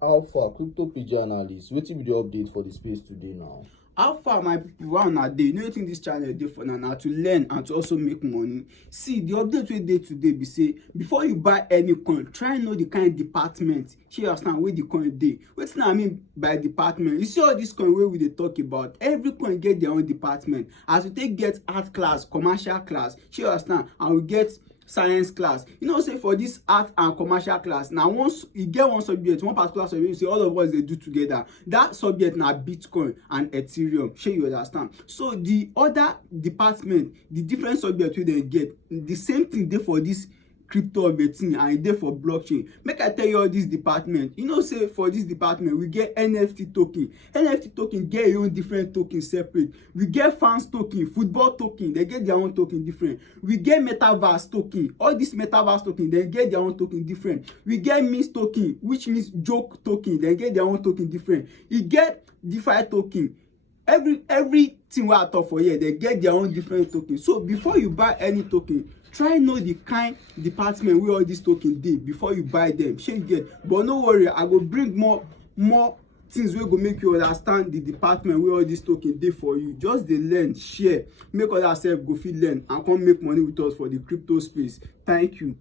Alpha crypto page analyst, wetin be the update for the space today now? How far my people, how una dey? You know wetin dis channel dey for na to learn and to also make money. See, the update wey dey today be say before you buy any coin, try know the kind department shey you understand wey the coin dey. Wetin I mean by department, you see all dis coin wey we dey talk about, every coin get their own department. As we take get art class, commercial class, shey you understand, and we get science class. You know say for this art and commercial class, na once e get one subject, one particular subject wey say all of us dey do together. That subject na Bitcoin and Ethereum, shey you understand. So the other department, the different subject wey dem get, the same thing dey for this crypto of a thing and e dey for blockchain. Make I tell you all this department. You know say for this department we get NFT token. NFT token get your own different token separate. We get fans token, football token, they get their own token different. We get metaverse token. All this metaverse token, they get their own token different. We get memes token, which means joke token, they get their own token different. E get DeFi token. Everything wey I talk for here, they get their own different token. So before you buy any token, try know the kind department wey all these tokens dey before you buy them. Shey you get? But no worry, I go bring more things wey go make you understand the department wey all these tokens dey for you. Just dey learn, share, make others sef go fit learn and come make money with us for the crypto space. Thank you.